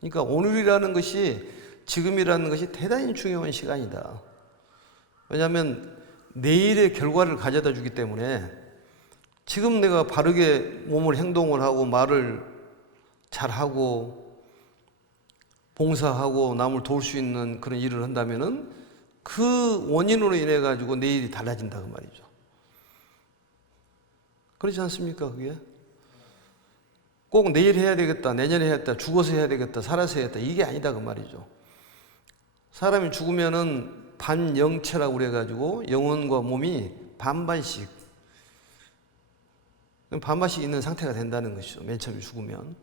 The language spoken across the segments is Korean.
그러니까 오늘이라는 것이 지금이라는 것이 대단히 중요한 시간이다. 왜냐하면 내일의 결과를 가져다 주기 때문에 지금 내가 바르게 몸을 행동을 하고 말을 잘하고 봉사하고 남을 도울 수 있는 그런 일을 한다면은 그 원인으로 인해 가지고 내일이 달라진다 그 말이죠. 그렇지 않습니까 그게? 꼭 내일 해야 되겠다, 내년에 해야 되겠다, 죽어서 해야 되겠다, 살아서 해야 되겠다 이게 아니다 그 말이죠. 사람이 죽으면은 반영체라고 그래가지고 영혼과 몸이 반반씩 반반씩 있는 상태가 된다는 것이죠. 맨 처음에 죽으면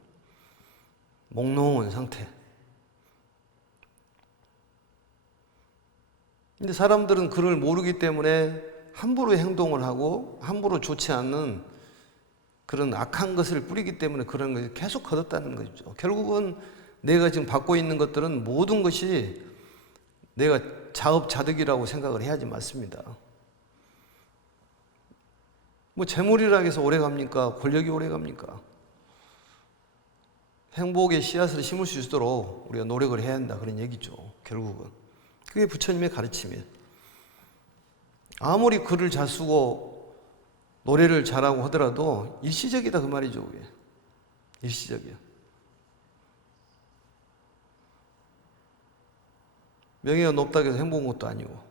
몽롱한 상태. 근데 사람들은 그걸 모르기 때문에 함부로 행동을 하고 함부로 좋지 않는 그런 악한 것을 뿌리기 때문에 그런 것이 계속 거뒀다는 거죠. 결국은 내가 지금 받고 있는 것들은 모든 것이 내가 자업자득이라고 생각을 해야지 맞습니다. 뭐 재물이라 해서 오래 갑니까? 권력이 오래 갑니까? 행복의 씨앗을 심을 수 있도록 우리가 노력을 해야 한다 그런 얘기죠. 결국은 그게 부처님의 가르침이에요. 아무리 글을 잘 쓰고 노래를 잘하고 하더라도 일시적이다 그 말이죠. 그게 일시적이야. 명예가 높다고 해서 행복한 것도 아니고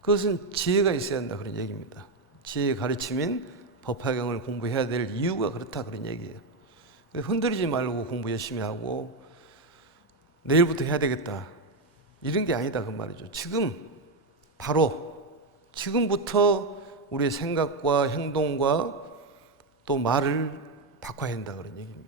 그것은 지혜가 있어야 한다 그런 얘기입니다. 지혜의 가르침인 법화경을 공부해야 될 이유가 그렇다 그런 얘기예요. 흔들리지 말고 공부 열심히 하고 내일부터 해야 되겠다 이런 게 아니다 그 말이죠. 지금 바로 지금부터 우리의 생각과 행동과 또 말을 바꿔야 한다 그런 얘기입니다.